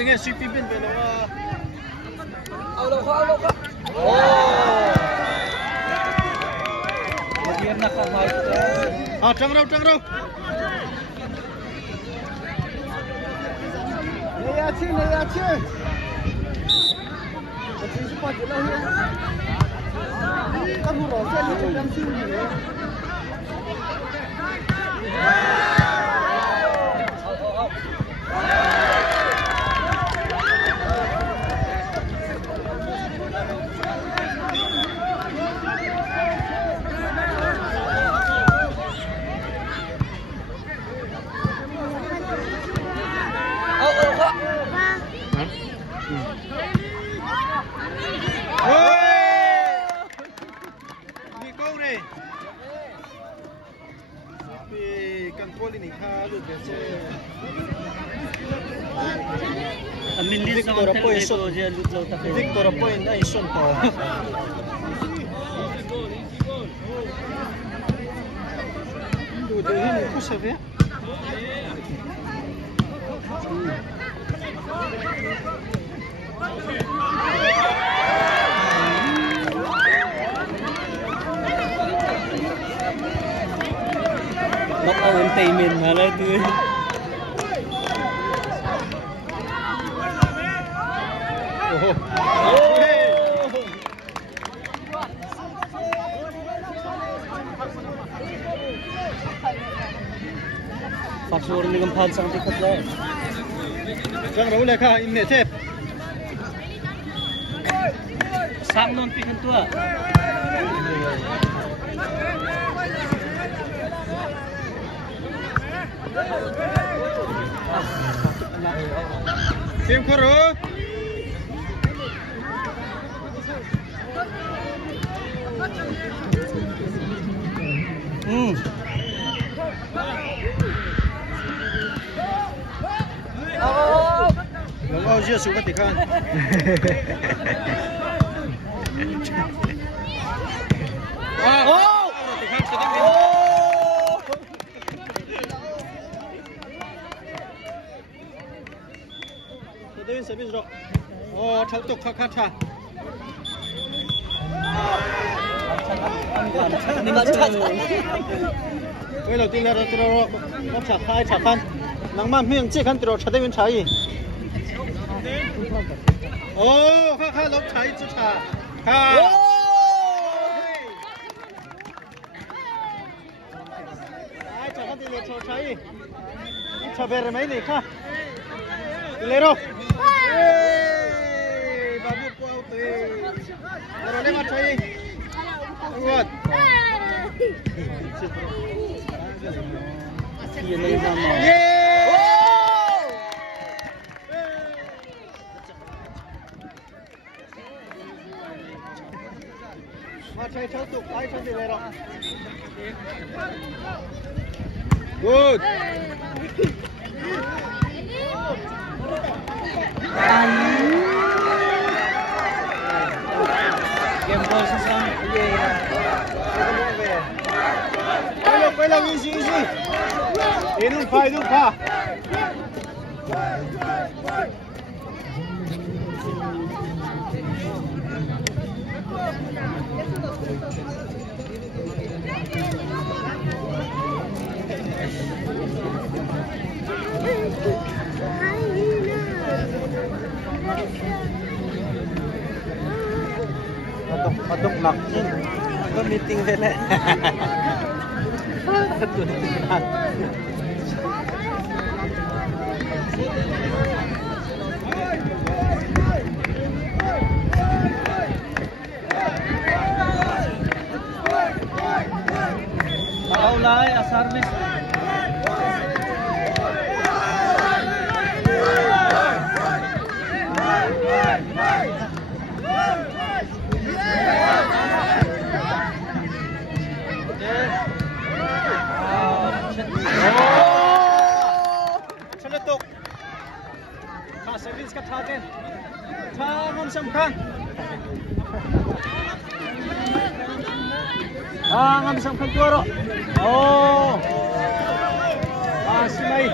Tingnan si Pipin dalawa. Alo ka. Biar nak kamar. Trăng đâu. Này chứ. Cái gì bắt được đâu. Các bộ rồi sẽ đi làm gì nữa. Victor Point ay son to. Dude, yun ko sabi. Makawin payment malah tu. Faktor ni kan phal sang tikat lah. Jangan boleh kah ini tep. Sang non pikan tua. Tim koro. Oh, dia suka tekan. Oh, tekan sedang. Sedang sebis rok. Oh, thautuk khakha. Cái đầu tiên là nó chả khăn nắng mà miệng chỉ khăn từ chả thấy bên trái. Ô, khá lắm trái chú chả. Ai chả khăn thì là cho trái. Chả về rồi mấy này khá. Lên đâu. Bà buộc qua ô tê. Rồi lên mặt trái. What? Good. Game ball sesam. Quay lại easy. Đến luôn pha. Patok nak. Có meeting thế này. Tahu lah asar ni. bisang kan. Nga bisang kan tuaro. Oh. Simay.